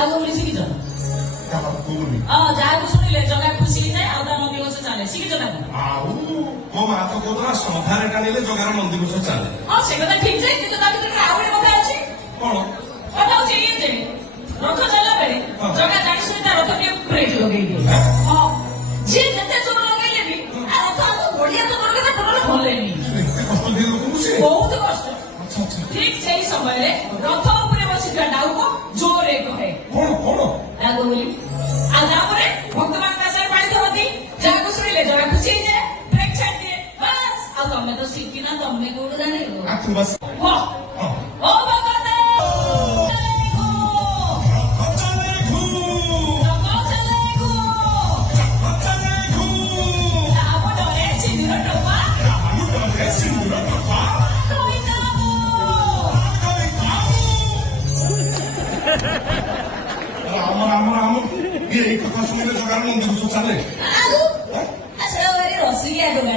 ଯାଉ ବୋଲି ଶିଖିଛ ଯାହାକୁ ଶୁଣିଲେ ଜଗା ଖୁସି ହେଇଯାଏ ଆଉ ତା ନନ୍ଦିଘୋଷ ଚାଲେ ଶିଖିଛ ନା ଆଉ ମୋ ମା ତ କହୁଥିଲା ସନ୍ଧ୍ୟାରେ ଟାଣିଲେ ଜଗାର ନନ୍ଦିଘୋଷ ଚାଲେ। ହଁ ସେ କଥା ଠିକ ଯେ କିନ୍ତୁ ତା ଭିତରେ ଆଉ ଗୋଟେ କଥା ଅଛି। କଣ କଥା ହଉଛି ଏଇ ଯେ ରଥ ଚାଲିଲା ବେଳେ ଜଗା ଜାଣି ଶୁଣି ତା ରଥ ଟିକେ ବ୍ରେକ୍ ଲଗେଇ ଦିଏ। ହଁ ଯିଏ ଯେତେ ଜୋର ଲଗେଇଲେ ବି ରଥ ଆମ ବଢିଆ ତ ଲଗେଇଲେ ଟୋଟାଲ ଭଲେନି ବହୁତ କଷ୍ଟ। ଠିକ ସେଇ ସମୟରେ ରଥ ଉପରେ ବସିଥିବା ଡାଉକ ଜୋରରେ କହେ କଣ କଣ ଡାକ ବୋଲି ଆଉ ତାପରେ ଭକ୍ତମାନଙ୍କ ଆଶାରେ ପାଣି ଧରନ୍ତି ଯାହାକୁ ଶୁଣିଲେ ଜଗା ଖୁସି ହେଇଯାଏ ବ୍ରେକ୍ ଛାଡି ଦିଏ ବାସ୍ ଆଉ ତମେ ତ ଶିଖିନା ତମେ କୋଉଠୁ ଜାଣିବ ଓ ଭଗତ ଏଇ କଥା ଶୁଣିଲେ ଜଗାର ନନ୍ଦିଘୋଷ ଚାଲେ। ରସିକିଆ ଟୋକା